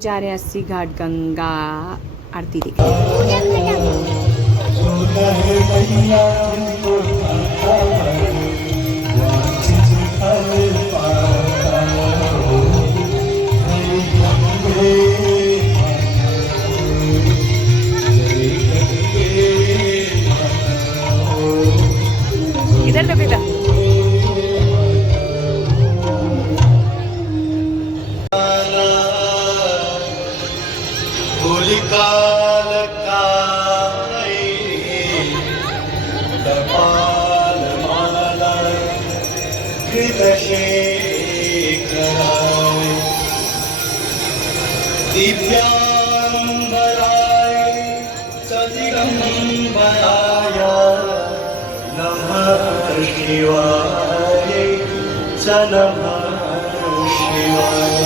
जा रहे 80 घाट गंगा आरती देखने। इधर तो बेटा दिव्यांबराय सदिगंबराय नमः शिवाय च नमः शिवाय।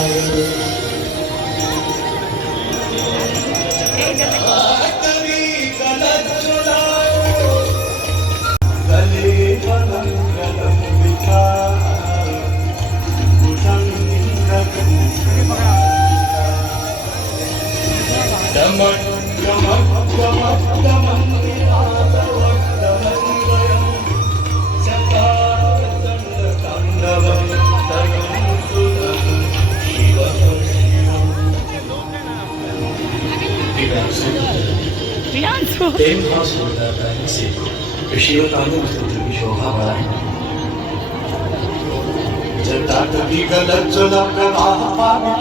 शिव तांडव स्तोत्र की शोभा बढ़ाए। जटाटवी गलज्ज्वला प्रवाह पावित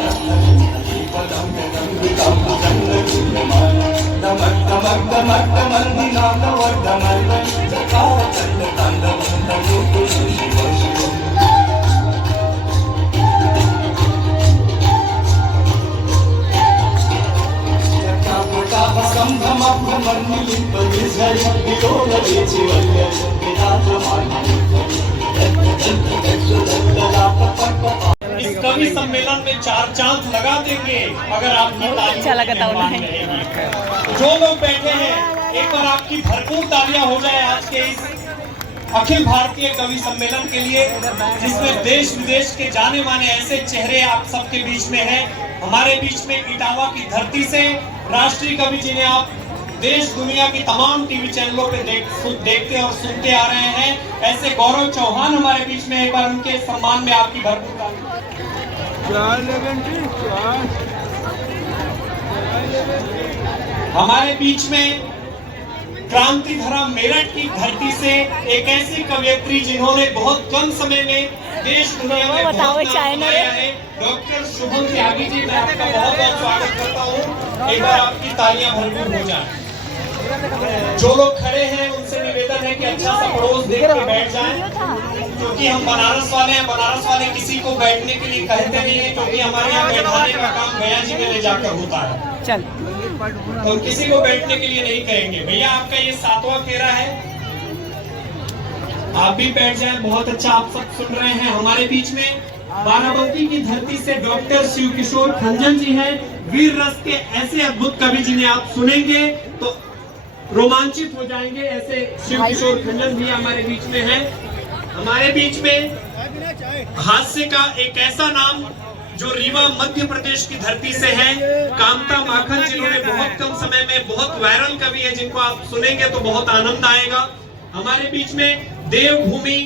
इस कवि सम्मेलन में 4 चांद लगा देंगे अगर आपकी तालियों अच्छा लगा था उन्हें। जो लोग बैठे हैं एक बार आपकी भरपूर तालियां हो जाए आज के इस अखिल भारतीय कवि सम्मेलन के लिए, जिसमें देश विदेश के जाने माने ऐसे चेहरे आप सबके बीच में हैं। हमारे बीच में इटावा की धरती से राष्ट्रीय कवि जिन्हें आप देश दुनिया की तमाम टीवी चैनलों पे देखते और सुनते आ रहे हैं, ऐसे गौरव चौहान हमारे बीच में। एक बार उनके सम्मान में आपकी भरपूर हमारे बीच में क्रांति धरा मेरठ की धरती से एक ऐसी कवयित्री जिन्होंने बहुत कम समय में देश दुनिया में बहुत नाम कमाया है, डॉक्टर शुभम त्यागी जी, मैं आपका बहुत बहुत स्वागत करता हूँ। एक बार आपकी तालियां भरपूर हो जाए। जो लोग खड़े हैं उनसे निवेदन है कि अच्छा सा पड़ोस देख के बैठ जाएं, क्योंकि हम बनारस वाले हैं। बनारस वाले किसी को बैठने के लिए कहते नहीं है, क्योंकि हमारे यहाँ बैठाने का काम गया जी में ले जाकर होता है। चल तो किसी को बैठने के लिए नहीं कहेंगे। भैया आपका ये 7वां फेरा है, आप भी बैठ जाएं। बहुत अच्छा, आप सब सुन रहे हैं। हमारे बीच में बाराबंकी की धरती से डॉक्टर शिव किशोर खंजन जी हैं, वीर रस के ऐसे अद्भुत कवि जिन्हें आप सुनेंगे तो रोमांचित हो जाएंगे। ऐसे शिव किशोर खंजन भी हमारे बीच में हैं। हमारे बीच में हास्य का एक ऐसा नाम जो रीवा मध्य प्रदेश की धरती से है, कामता माखन, जिन्होंने बहुत कम समय में बहुत वायरल कवि है, जिनको आप सुनेंगे तो बहुत आनंद आएगा। हमारे बीच में देवभूमि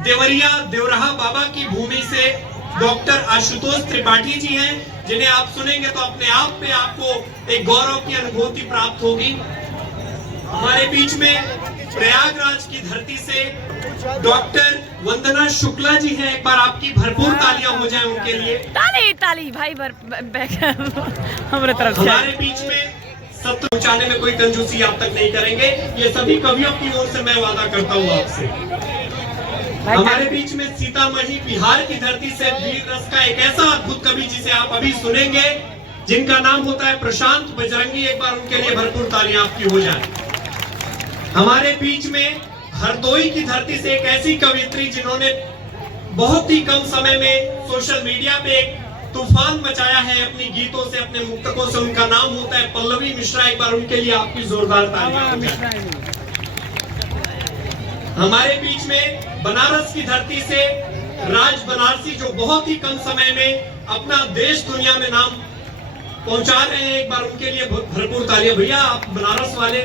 देवरिया देवराहा बाबा की भूमि से डॉक्टर आशुतोष त्रिपाठी जी हैं, जिन्हें आप सुनेंगे तो अपने आप पे आपको एक गौरव की अनुभूति प्राप्त होगी। हमारे बीच में प्रयागराज की धरती से डॉक्टर वंदना शुक्ला जी हैं। एक बार आपकी भरपूर तालियां हो जाएं उनके लिए। ताली ताली भाई हमारे तरफ से। हमारे बीच में सत्र पहुंचाने में कोई कंजूसी आप तक नहीं करेंगे, ये सभी कवियों की ओर से मैं वादा करता हूँ आपसे। हमारे बीच में सीतामढ़ी बिहार की धरती से वीर रस का एक ऐसा अद्भुत कवि जिसे आप अभी सुनेंगे, जिनका नाम होता है प्रशांत बजरंगी। एक बार उनके लिए भरपूर तालियां आपकी हो जाए। हमारे बीच में हरदोई की धरती से एक ऐसी कवयित्री जिन्होंने बहुत ही कम समय में सोशल मीडिया पे एक तूफान मचाया है अपनी गीतों से, अपने मुक्तकों से। उनका नाम होता है पल्लवी मिश्रा। एक बार उनके लिए आपकी जोरदार तालियां। हमारे बीच में बनारस की धरती से राज बनारसी, जो बहुत ही कम समय में अपना देश दुनिया में नाम पहुंचा रहे हैं। एक बार उनके लिए भरपूर तालियां। भैया आप बनारस वाले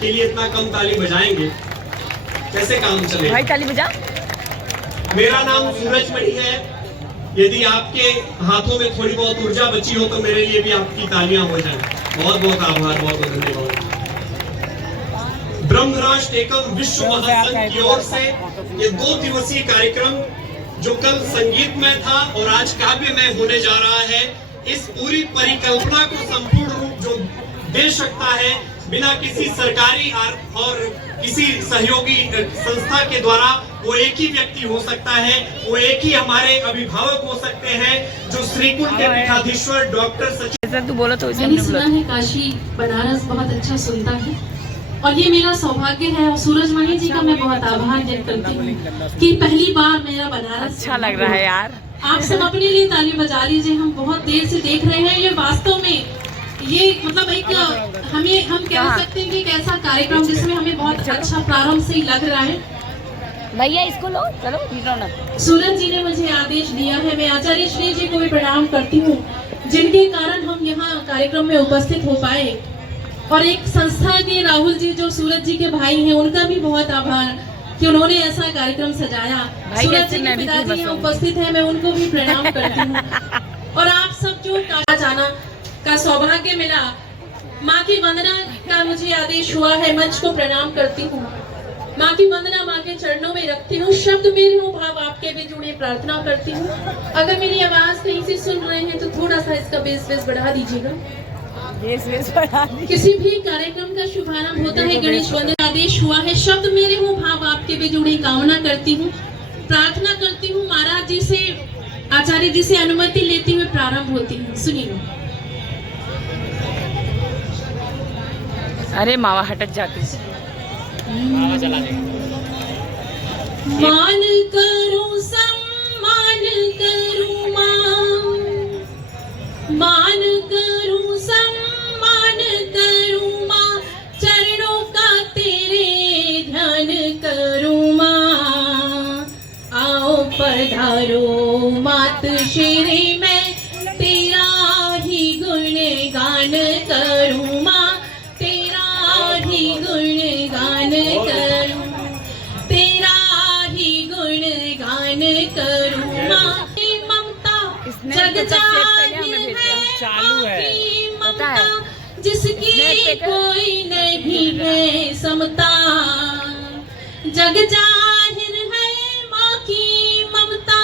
के लिए इतना कम ताली बजाएंगे, कैसे काम चले? भाई ताली बजा। मेरा नाम सूरजमणि है। यदि आपके हाथों में थोड़ी बहुत ऊर्जा बची हो तो मेरे लिए भी आपकी तालियां हो जाएं। बहुत बहुत आभार, बहुत बहुत धन्यवाद। ब्रह्म राष्ट्र एकम विश्व महासंघ की ओर से ये 2 दिवसीय कार्यक्रम जो कल संगीतमय था और आज काव्यमय होने जा रहा है, इस पूरी परिकल्पना को संपूर्ण रूप जो दे सकता है बिना किसी सरकारी और किसी सहयोगी संस्था के द्वारा, वो एक ही व्यक्ति हो सकता है, वो एक ही हमारे अभिभावक हो सकते हैं, जो श्रीकुल के पीठाधीश्वर डॉक्टर सचिन। तू बोलो तो मैंने सुना है काशी बनारस बहुत अच्छा सुनता है और ये मेरा सौभाग्य है। और सूरजमणि जी का मैं बहुत आभार व्यक्त करती हूँ कि पहली बार मेरा बनारस अच्छा लग रहा है यार। आप सब अपने लिए ताली बजा लीजिए। हम बहुत देर से देख रहे हैं। ये वास्तव में ये मतलब एक हम कह सकते हैं कि एक ऐसा कार्यक्रम जिसमें हमें बहुत अच्छा प्रारंभ से ही लग रहा है। भैया इसको लो, चलो। सूरज जी ने मुझे आदेश दिया है। मैं आचार्य श्री जी को भी प्रणाम करती हूँ जिनके कारण हम यहाँ कार्यक्रम में उपस्थित हो पाए। और एक संस्था के राहुल जी जो सूरज जी के भाई हैं, उनका भी बहुत आभार कि उन्होंने ऐसा कार्यक्रम सजाया। सूरज जी के पिताजी यहाँ उपस्थित है, मैं उनको भी प्रणाम करती हूँ। और आप सब जो जाना का सौभाग्य मिला, माँ की वंदना का मुझे आदेश हुआ है, मंच को प्रणाम करती हूँ। माँ की वंदना माँ के चरणों में रखती हूँ। शब्द मेरे हो, भाव आपके भी जुड़े, प्रार्थना करती हूँ। अगर मेरी आवाज कहीं से सुन रहे हैं तो थोड़ा सा इसका बेस बढ़ा दीजिएगा। किसी भी कार्यक्रम का शुभारंभ होता है गणेश वंदना आदेश हुआ है। शब्द मेरे हो, भाव आपके भी जुड़े, कामना करती हूँ, प्रार्थना करती हूँ। महाराज जी से, आचार्य जी से अनुमति लेते हुए प्रारंभ होती हूँ। सुनिए। अरे मावा हटक जाती। मान करूं सम्मान करूं मान करूं सम्मान करूं मां, चरणों का तेरे ध्यान करूं मां। आओ पधारो मात श्री, मैं तेरा ही गुणगान करूं मां, तेरा ही गुणगान करूं, तेरा ही गुणगान करूं मां। ममता जग जाहिर है, आपकी ममता जिसकी कोई नहीं है समता। जग जाहिर है माँ की ममता,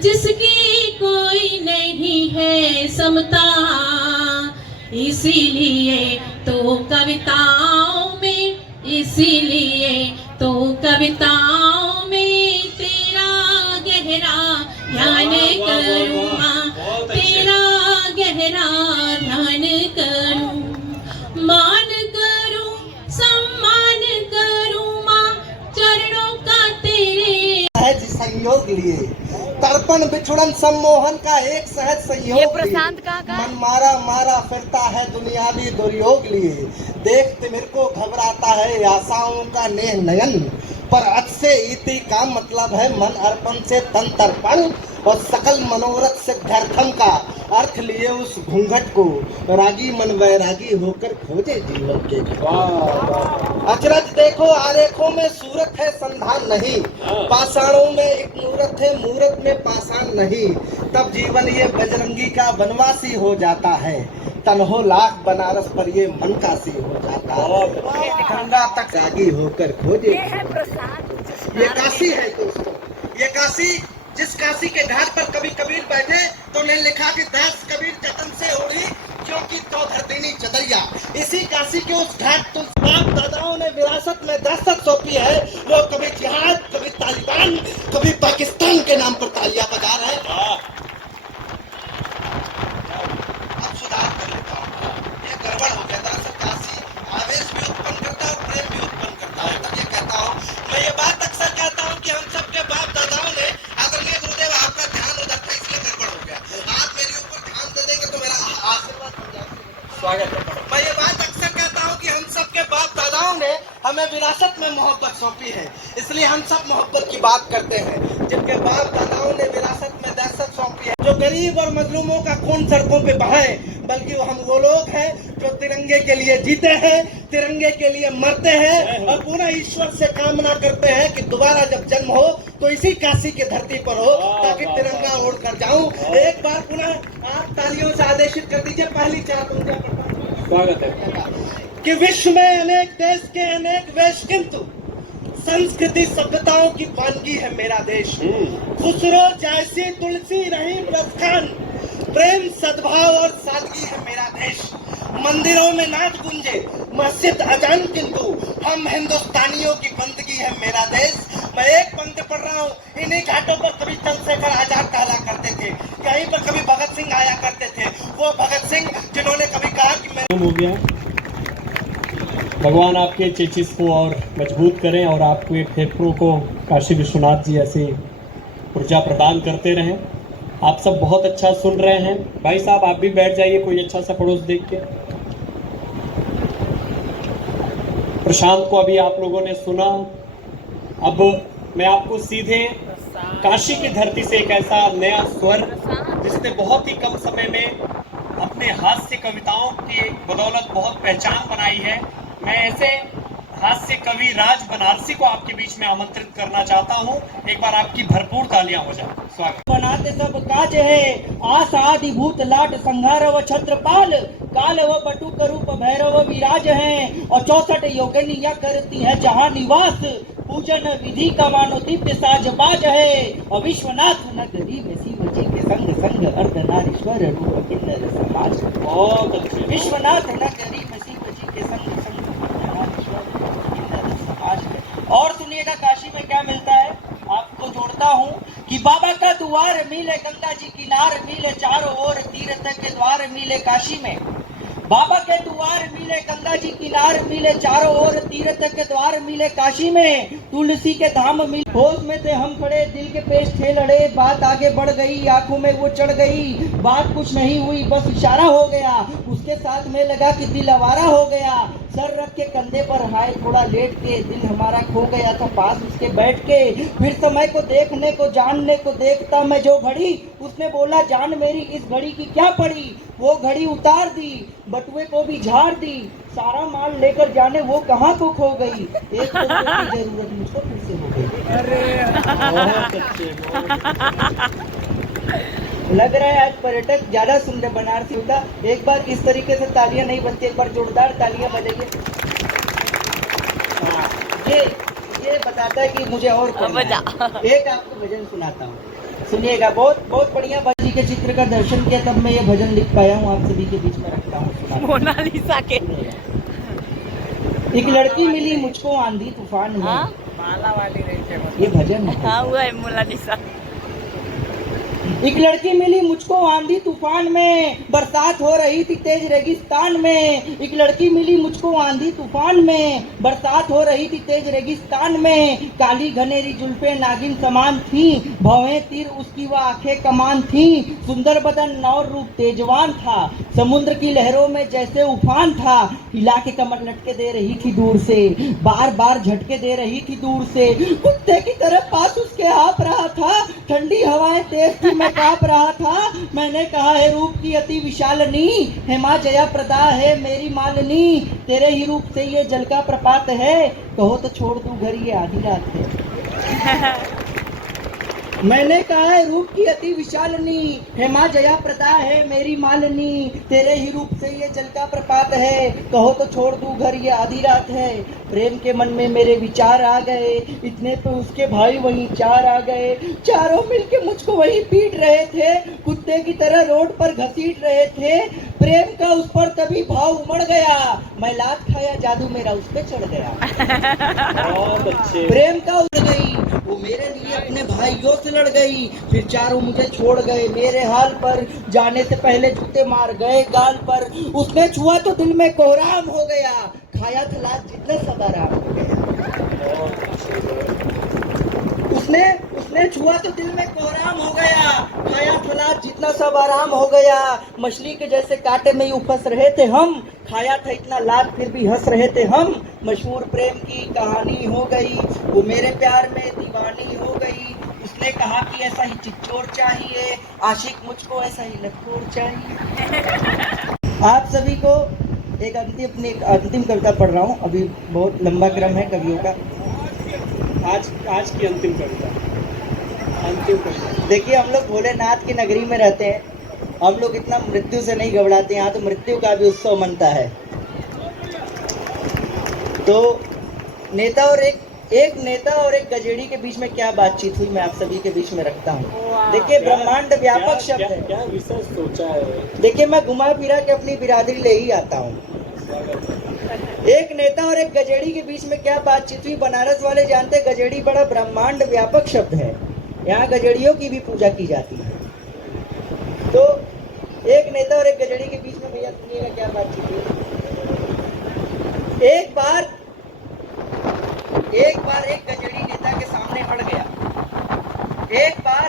जिसकी कोई नहीं है समता। इसीलिए तो कविताओं में, इसीलिए तो कविताओं में तेरा गहरा ध्यान करूं मां, तेरा गहरा ध्यान करूं। मान करूं सम्मान करूं मां, चरणों का तेरे सहज संयोग लिए, तर्पण बिछुड़न सम्मोहन का एक सहज संयोग। ये प्रशांत का मन मारा मारा फिरता है दुनियावी दुर्योग लिए। देखते मेरे को घबराता है आशाओं का नेह नयन, पर अच से इति का मतलब है मन अर्पण से तन तर्पण। और सकल मनोरथ से व्यर्थम का अर्थ लिए उस घूंघट को, रागी मन वैरागी होकर खोजे जीवन के। अचरज देखो आलेखों में सूरत है संधान नहीं, पाषाणों में एक मूरत है मूरत में पाषाण नहीं। तब जीवन ये बजरंगी का वनवासी हो जाता है, तन हो लाख बनारस पर ये मन काशी हो जाता है। गंगा तक रागी होकर खोजे। ये काशी है दोस्तों, ये काशी, जिस काशी के घाट पर कभी कबीर बैठे तो ने लिखा कि 10 कबीर जतन से ओढ़ी क्योंकि तो धरतीनी चदरिया। इसी काशी के उस घाट तो बाप दादाओं ने विरासत में दस्तक सौंपी है। लोग कभी जिहाद, कभी तालिबान, कभी पाकिस्तान के नाम पर तालियां बजा रहे हैं। अब सुधार कर लेता हूं, ये गड़बड़ हो गया। दरअसल काशी आवेश भी उत्पन्न करता है, प्रेम भी उत्पन्न करता है। तब ये कहता हूँ, मैं ये बात अक्सर कहता हूँ कि हम सबके बाप दादाओं ने, आदरणीय गुरुदेव आपका ध्यान उधर था इसलिए गड़बड़ हो गया। आप मेरे ऊपर ध्यान दे देंगे तो मेरा आशीर्वाद हो जाएगा। स्वागत है। मैं ये बात अक्सर कहता हूँ कि हम सबके बाप दादाओं ने हमें विरासत में मोहब्बत सौंपी है, इसलिए हम सब मोहब्बत की बात करते हैं। जिनके बाप दादाओं ने विरासत में दहशत सौंपी है, जो गरीब और मजलूमों का खून सड़कों पे बहाए, बल्कि हम वो लोग हैं जो तिरंगे के लिए जीते हैं, तिरंगे के लिए मरते हैं और पूरा ईश्वर से कामना करते हैं कि दोबारा जब जन्म हो तो इसी काशी की धरती पर हो, ताकि तिरंगा ओढ़ कर जाऊं। एक बार पुनः आप तालियों से आदेशित कर दीजिए। पहली चार पंक्तियां स्वागत है। कि विश्व में अनेक देश के अनेक वेश, किंतु संस्कृति सभ्यताओं की वानगी है मेरा देश। खुसरो जैसी तुलसी रहीम रसखान, प्रेम सद्भाव और सादगी है मेरा देश। मंदिरों में नाच गूंजे मस्जिद अजान, किंतु हम हिंदुस्तानियों की बंदगी है मेरा देश। मैं एक पंक्ति पढ़ रहा हूँ। इन्हीं घाटों पर कभी चंद्रशेखर आजाद कहला करते थे, यहीं पर कभी भगत सिंह आया करते थे। वो भगत सिंह जिन्होंने कभी कहा कि मैं हो गया। भगवान आपके चेचिस को और मजबूत करें और आपके फेफड़ों को काशी विश्वनाथ जी ऐसे ऊर्जा प्रदान करते रहें। आप सब बहुत अच्छा सुन रहे हैं। भाई साहब आप भी बैठ जाइए, कोई अच्छा सा पड़ोस देख के। प्रशांत को अभी आप लोगों ने सुना। अब मैं आपको सीधे काशी की धरती से एक ऐसा नया स्वर जिसने बहुत ही कम समय में अपने हास्य कविताओं की बदौलत बहुत पहचान बनाई है, मैं ऐसे हास्य कवि राज बनारसी को आपके बीच में आमंत्रित करना चाहता हूं। एक बार आपकी भरपूर तालियां हो जाए। स्वागत। बनाते सब काज है, आस आदि भूत लाट संहार व छत्रपाल, काल व बटु करूप भैरव विराज हैं, और 64 योगिनियां करती है जहां निवास, पूजन विधि का मानो दिव्य साजबाज है, और विश्वनाथ नगरी में शिव जी के संग संग अर्धनारीश्वर रूप किन्नर समाज। बहुत अच्छे। विश्वनाथ नगरी में शिव जी के संग संग अर्धनारीश्वर रूप किन्नर समाज है। और सुनिएगा काशी में क्या मिलता है, आपको जोड़ता हूँ कि बाबा का द्वार मिले, गंगा जी किनार मिले, चारों ओर तीर्थ के द्वार मिले काशी में। बाबा के द्वार मिले, गंगा जी किनार मिले, चारों ओर तीर्थ के द्वार मिले काशी में, तुलसी के धाम मिले। होश में थे हम खड़े, दिल के पेश थे लड़े, बात आगे बढ़ गई, आंखों में वो चढ़ गई, बात कुछ नहीं हुई बस इशारा हो गया, उसके साथ में लगा कि दिल आवारा हो गया, सर रख के कंधे पर हाय थोड़ा लेट के, दिल हमारा खो गया तो पास उसके बैठ के, फिर समय को देखने को जानने को देखता मैं जो घड़ी, उसने बोला जान मेरी इस घड़ी की क्या पड़ी, वो घड़ी उतार दी, बटुए को भी झाड़ दी, सारा माल लेकर जाने वो कहाँ को खो गई, एक बटुए की जरूरत मुझको फिर से हो गई। बहुत अच्छे, लग रहा है आज पर्यटक ज्यादा सुंदर बनारसी होता। एक बार इस तरीके से तालियां नहीं बजती, एक बार जोरदार तालियां बजाइए। हाँ, ये बताता है कि मुझे और पढ़ना है। एक आपको भजन सुनाता हूँ, सुनिएगा। बहुत बहुत बढ़िया बाजी के चित्र का दर्शन किया तब मैं ये भजन लिख पाया हूँ, आप सभी के बीच में रखता हूँ। मोनालिसा के एक लड़की मिली मुझको आंधी तूफान में, माला वाली रही ये भजन है। हाँ हुआ है मोनालिसा। एक लड़की मिली मुझको आंधी तूफान में, बरसात हो रही थी तेज रेगिस्तान में। एक लड़की मिली मुझको आंधी तूफान में, बरसात हो रही थी तेज रेगिस्तान में। काली घनेरी जुल्फे नागिन समान थी, भौहें तीर उसकी वह आंखें कमान थी। सुंदर बदन नौर रूप तेजवान था, समुद्र की लहरों में जैसे उफान था। हिला के कमर लटके दे रही थी दूर से, बार बार झटके दे रही थी दूर से। कुत्ते की तरह पास उसके हाँफ रहा था, ठंडी हवाएं तेज थी मैं कांप रहा था। मैंने कहा है रूप की अति विशालनी, हेमा जया प्रदा है मेरी मालनी। तेरे ही रूप से ये जल का प्रपात है, कहो तो छोड़ दूं घर ये आधी रात है। मैंने कहा है रूप की अति विशालनी, हेमा जया प्रदा है मेरी मालनी। तेरे ही रूप से ये जल का प्रपात है, कहो तो छोड़ दूं घर ये आधी रात है। प्रेम के मन में मेरे विचार आ गए, इतने पे उसके भाई वहीं चार आ गए। चारों मिलके मुझको वहीं पीट रहे थे, कुत्ते की तरह रोड पर घसीट रहे थे। प्रेम का उस पर तभी भाव उमड़ गया, मैं लात खाया जादू मेरा उस पे चढ़ गया। बहुत अच्छे। प्रेम का उड़ गई, वो मेरे लिए अपने भाइयों से लड़ गई। फिर चारों मुझे छोड़ गए मेरे हाल पर, जाने से पहले जूते मार गए गाल पर। उसने छुआ तो दिल में कोहराम हो गया, खाया था लात जितना सदाराम हो गया। उसने छुआ तो दिल में कोहराम हो गया, खाया था लात जितना सब आराम हो गया। मछली के जैसे कांटे में यूं फंस रहे थे हम, खाया था इतना लात फिर भी हंस रहे थे हम। मशहूर प्रेम की कहानी हो गई, वो मेरे प्यार में दीवानी हो गई। उसने कहा कि ऐसा ही चिच्चोर चाहिए, आशिक मुझको ऐसा ही लखोर चाहिए। आप सभी को एक अंतिम कविता पढ़ रहा हूँ। अभी बहुत लंबा क्रम है कवियों का। आज की अंतिम कविता। देखिए, हम लोग भोलेनाथ की नगरी में रहते हैं। हम लोग इतना मृत्यु से नहीं घबराते, यहाँ तो मृत्यु का भी उत्सव मनता है। तो एक नेता और एक गजेड़ी के बीच में क्या बातचीत हुई, मैं आप सभी के बीच में रखता हूँ। देखिए, ब्रह्मांड व्यापक शब्द है। क्या विषय सोचा है? देखिए, मैं घुमा फिरा के अपनी बिरादरी ले ही आता हूँ। एक नेता और एक गजेड़ी के बीच में क्या बातचीत हुई, बनारस वाले जानते गजेड़ी बड़ा ब्रह्मांड व्यापक शब्द है। यहाँ गजेड़ियों की भी पूजा की जाती है। तो एक नेता और एक गजेड़ी के बीच में भैया सुनिएगा क्या बातचीत हुई। एक बार एक गजेड़ी नेता के सामने अड़ गया। एक बार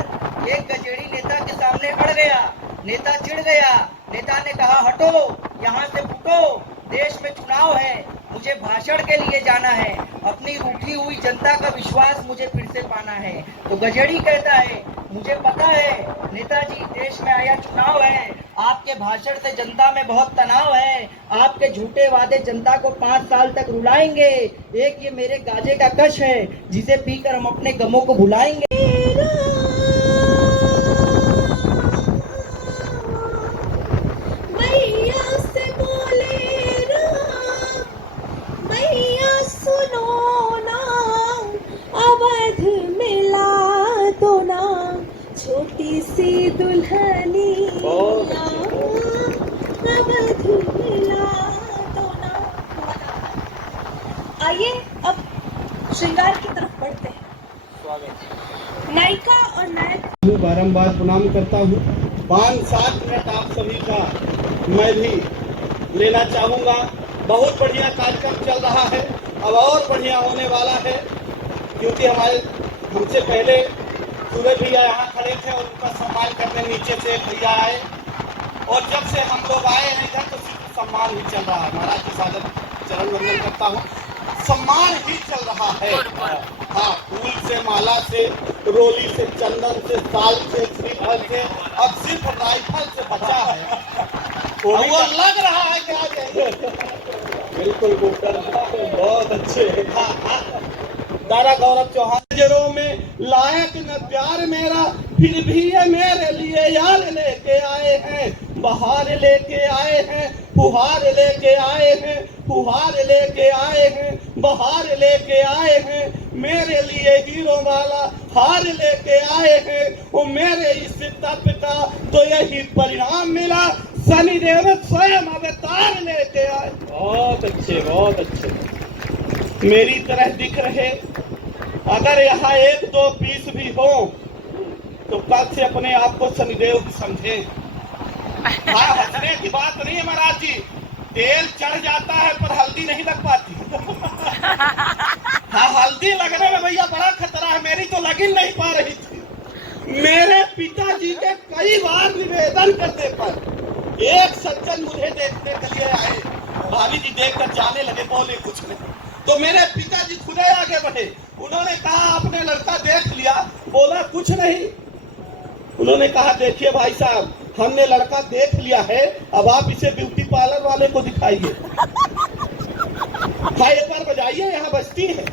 एक गजेड़ी नेता के सामने अड़ गया। नेता चिढ़ गया। नेता ने कहा, हटो, यहाँ से फुटो, देश में चुनाव है, मुझे भाषण के लिए जाना है, अपनी रूठी हुई जनता का विश्वास मुझे फिर से पाना है। तो गजेड़ी कहता है, मुझे पता है नेताजी, देश में आया चुनाव है, आपके भाषण से जनता में बहुत तनाव है, आपके झूठे वादे जनता को 5 साल तक रुलाएंगे। एक ये मेरे गाजे का कश है, जिसे पीकर हम अपने गमों को भुलाएंगे। छोटी सी दुल्हनिया आइए अब श्रृंगार की तरफ बढ़ते हैं। नायिका और नायक बारंबार प्रणाम करता हूँ। 5-7 मिनट आप सभी का मैं भी लेना चाहूँगा। बहुत बढ़िया कार्यक्रम चल रहा है, अब और बढ़िया होने वाला है, क्योंकि हमसे पहले सूरज भैया यहाँ खड़े थे और उनका सम्मान करने नीचे से एक भैया आए, और जब से हम लोग आए हैं इधर तो सिर्फ सम्मान ही चल रहा है। महाराज के साथ चरण वंदन करता हूँ। सम्मान ही चल रहा है। हाँ, फूल से, माला से, रोली से, चंदन से, साल से, श्रीफल से, अब सिर्फ राइफल से बचा है। वो लग रहा है कि आ जाएंगे। बिल्कुल बहुत अच्छे। दारा गौरव चौहान जरों में लायक न प्यार मेरा, फिर भी ये मेरे लिए यार लेके आए हैं, बहार लेके आए हैं, फुहार लेके आए हैं, फुहार लेके आए हैं, बहार लेके आए हैं, मेरे लिए हीरो वाला हार लेके आए हैं। वो मेरे इस तप का तो यही परिणाम मिला, शनिदेव स्वयं अवतार लेके आए। बहुत अच्छे, बहुत अच्छे। मेरी तरह दिख रहे अगर यहाँ 1-2 पीस भी हो तो कल से अपने आप को शनिदेव समझे। हाँ, हंसने की बात नहीं है महाराज जी, तेल चढ़ जाता है पर हल्दी नहीं लग पाती। हाँ, हल्दी लगने में भैया बड़ा खतरा है। मेरी तो लग ही नहीं पा रही थी। मेरे पिताजी के कई बार निवेदन करने पर एक सज्जन मुझे देखने के लिए आए। भाभी जी देखकर जाने लगे, बोले कुछ नहीं, तो मेरे पिताजी खुद आगे बढ़े। उन्होंने कहा, आपने लड़का देख लिया? बोला कुछ नहीं। उन्होंने कहा, देखिए भाई साहब, हमने लड़का देख लिया है, अब आप इसे ब्यूटी पार्लर वाले को दिखाइए। हाँ, एक बार बजाइए, यहाँ बजती है।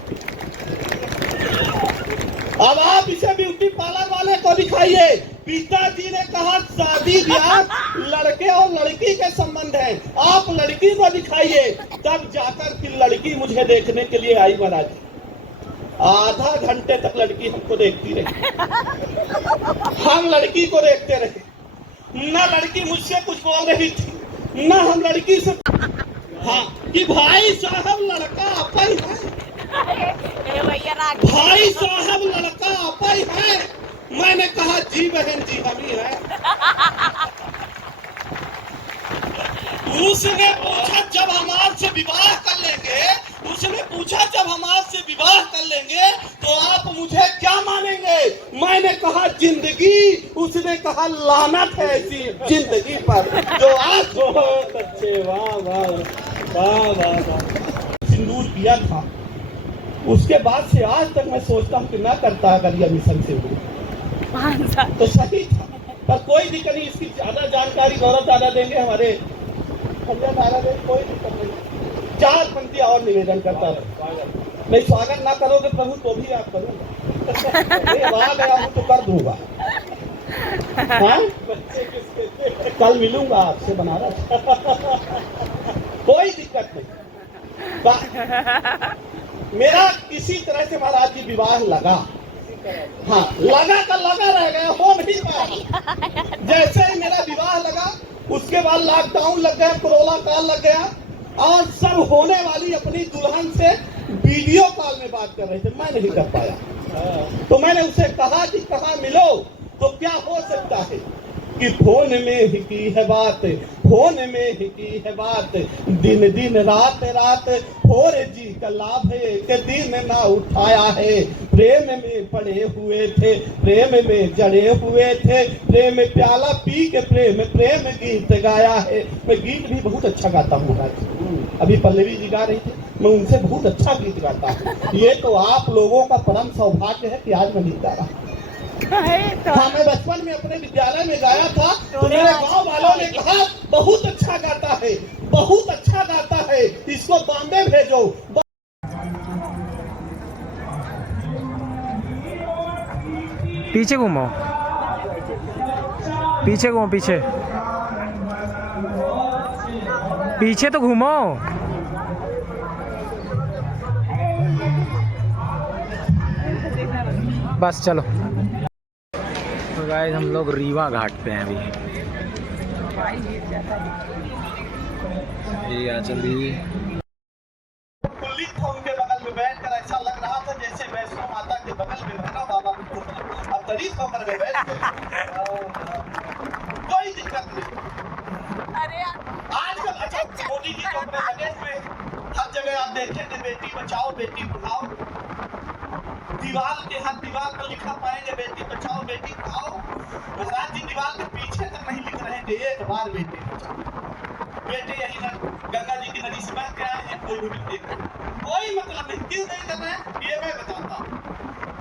अब आप इसे ब्यूटी पार्लर वाले को दिखाइए। पिताजी ने कहा, शादी ब्याह लड़के और लड़की के संबंध है, आप लड़की को दिखाइए। तब जाकर फिर लड़की मुझे देखने के लिए आई महाराज। आधा घंटे तक लड़की हमको देखती रही। हम लड़की को देखते रहे। न लड़की मुझसे कुछ बोल रही थी, न हम लड़की से। हाँ, कि भाई साहब लड़का अपन है, भाई साहब लड़का अपन है। मैंने कहा, जी बहन जी, हम ही है। उसने पूछा, जब हम आपसे विवाह कर लेंगे, उसने पूछा जब हम आपसे विवाह कर लेंगे तो आप मुझे क्या मानेंगे? मैंने कहा, जिंदगी। उसने कहा, लानत है ऐसी जिंदगी पर जो आज। बहुत अच्छे, वाह वाह वाह वाह वाह। सिंदूर किया था, उसके बाद से आज तक मैं सोचता हूँ कि ना करता अगर यह मिशन से तो सही था, पर कोई दिक्कत नहीं। इसकी ज्यादा जानकारी गौरव दादा देंगे, हमारे खंजर नारा दे, कोई दिक्कत नहीं। 4 पंक्ति और निवेदन करता हूँ। नहीं स्वागत ना करोगे प्रभु तो भी आप करूँगा। वहाँ गया हूँ तो कर दूंगा। हाँ? कल मिलूंगा आपसे बनारस। कोई दिक्कत नहीं। मेरा किसी तरह से महाराज जी विवाह लगा, हाँ लगा का लगा रह गया, हो नहीं पाया। जैसे ही मेरा विवाह लगा उसके बाद लॉकडाउन लग गया, कोरोना काल लग गया और सब होने वाली अपनी दुल्हन से वीडियो कॉल में बात कर रहे थे, मैं नहीं कर पाया। तो मैंने उसे कहा कि कहाँ मिलो, तो क्या हो सकता है कि फोन में ही की है बात, फोन में ही की है बात, दिन दिन रात रात 4G का लाभ है कि दिन ना उठाया है। प्रेम में पड़े हुए थे, प्रेम में जड़े हुए थे, प्रेम प्याला पी के प्रेम गीत गाया है। मैं गीत भी बहुत अच्छा गाता हूँ महाराज। अभी पल्लवी जी गा रही थी, मैं उनसे बहुत अच्छा गीत गाता हूँ। ये तो आप लोगों का परम सौभाग्य है कि आज मैं गीत गा रहा हूँ। हाँ, मैं बचपन में अपने विद्यालय में गाया था तो मेरे गांव वालों ने कहा बहुत अच्छा गाता है, बहुत अच्छा गाता है, इसको बॉम्बे भेजो। पीछे घूमो, पीछे घूमो, पीछे पीछे तो घूमो। बस चलो। तो गाइस हम लोग रीवा घाट पे हैं अभी। ये आंचल दी कुल्ली था उनके बगल में बैठकर, ऐसा लग रहा था जैसे वैष्णो माता के बगल में भैरव बाबा अब तरीफ होकर में बैठ गए। कोई दिक्कत नहीं। अरे आजकल अच्छा मोदी जी तो अपने बजट में हर जगह आप देखेंगे बेटी बचाओ बेटी पढ़ाओ, दीवार के हर दीवार पर लिखा पाएंगे बेटी बचाओ बेटी पढ़ाओ। महाराज जी दीवार के पीछे तक नहीं लिख रहे थे एक बार बेटी बचाओ। बेटे यही ना गंगा जी की नदी से बह के आए हैं, कोई भी देख कोई मतलब नहीं, क्यों नहीं कर रहे ये मैं बताता हूँ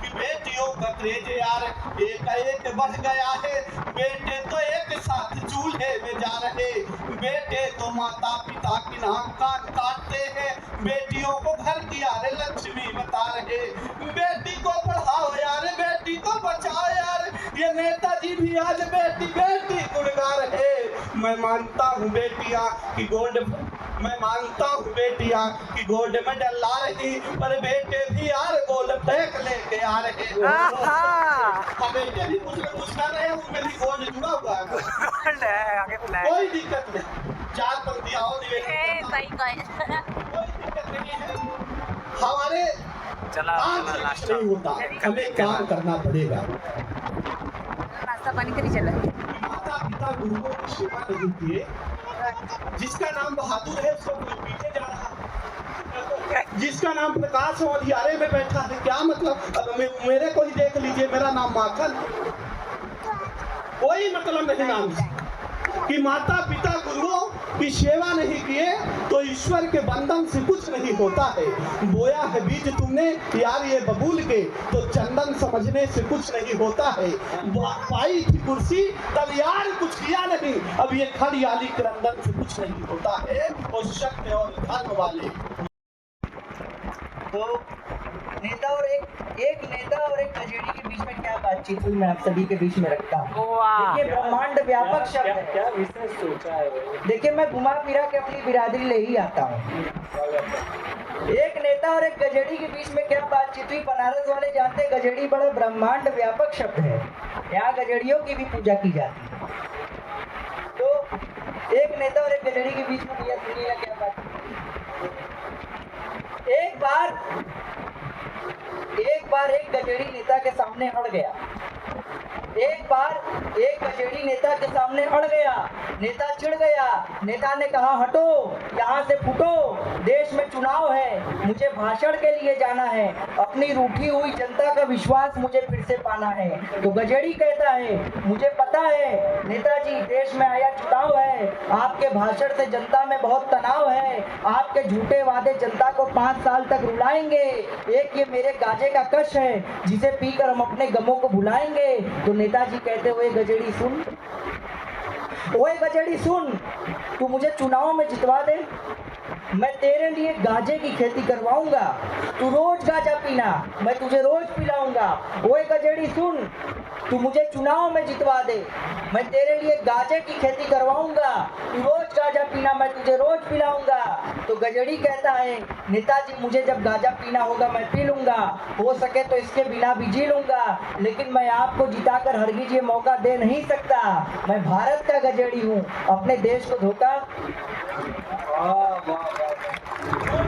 कि बेटियों का क्रेज यार एक बढ़ गया है। बेटे तो एक साथ चूल्हे में जा रहे, बेटे तो माता पिता की नाक काटते हैं, बेटियों को घर की यार लक्ष्मी बता रहे। बेटी को पढ़ाओ यार, बेटी को बचाओ यार, ये नेताजी भी आज बेटी बेटी गुणगा रहे। मैं मानता हूँ बेटियाँ की गोल्ड, मैं मानता हूँ बेटियाँ की गोल्ड मेडल ला रही, पर बेटे भी यार गोल्ड बैग लेके आ रहे। हाँ बेटे भी कुछ न कुछ कर रहे हैं, उसमें भी गोल्ड जुड़ा हुआ है। कोई दिक्कत नहीं, 4 पंक्तियाँ और कोई दिक्कत नहीं है। हमारे काम से कुछ नहीं होता, हमें काम करना पड़ेगा। नाश्ता पानी करी चला। माता पिता गुरुओं की सेवा नहीं किए, जिसका नाम बहादुर है उसको कोई पीछे जा रहा है, जिसका नाम प्रकाश हो अंधियारे में बैठा है, क्या मतलब। अब मेरे को ही देख लीजिए, मेरा नाम माखन, कोई मतलब नहीं नाम कि माता पिता गुरुओं की सेवा नहीं किए तो ईश्वर के बंधन से कुछ नहीं होता है। बोया है बीज तुमने यार ये बबूल के, तो चंदन समझने से कुछ नहीं होता है। पाई थी कुर्सी तब यार कुछ किया नहीं, अब ये खड़ियाली क्रंदन से कुछ नहीं होता है। और शक्ति और धर्म वाले तो नेता और एक नेता और एक गजेड़ी के बीच में क्या बातचीत हुई, मैं आप सभी के बीच में रखता हूँ। देखिए ब्रह्मांड व्यापक शब्द है, क्या विशेष सोचा है। देखिए मैं घुमा फिरा के अपनी बिरादरी ले ही आता हूँ। एक नेता और एक गजेड़ी के बीच में क्या बातचीत हुई, बनारस वाले जानते गजेड़ी बड़ा ब्रह्मांड व्यापक शब्द है, यहाँ गजेड़ियों की भी पूजा की जाती है। तो एक नेता और एक गजेड़ी के बीच में भैया सुनिएगा क्या बात। एक बार एक गजेड़ी नेता के सामने अड़ गया, एक बार एक गजेड़ी नेता के सामने अड़ गया, नेता चिढ़ गया, नेता ने कहा हटो यहाँ से फुटो, देश में चुनाव है, मुझे भाषण के लिए जाना है, अपनी रूठी हुई जनता का विश्वास मुझे फिर से पाना है। तो गजेड़ी कहता है मुझे पता है नेताजी देश में आया चुनाव है, आपके भाषण से जनता में बहुत तनाव है, आपके झूठे वादे जनता को 5 साल तक रुलाएंगे, एक ये मेरे गाजे का कश है जिसे पीकर हम अपने गमों को भुलाएंगे। तो नेताजी कहते हुए गजेड़ी सुन, ओए गजेड़ी सुन, तू मुझे चुनाव में जितवा दे, मैं तेरे लिए गांजे की खेती करवाऊंगा। तू रोज गांजा पीना, मैं तुझे रोज पिलाऊंगा। ओए गजेड़ी सुन, तू मुझे चुनाव में जितवा दे, मैं तेरे लिए गांजे की खेती करवाऊंगा। तू रोज गांजा पीना, मैं तुझे रोज पिलाऊंगा। तो गजेड़ी कहता है, नेताजी मुझे जब गांजा पीना होगा मैं पी लूंगा, हो सके तो इसके बिना भी जी लूंगा, लेकिन मैं आपको जिताकर हरगिज ये मौका दे नहीं सकता। मैं भारत का गजेड़ी हूँ, अपने देश को धोखा। वाह वाह वाह।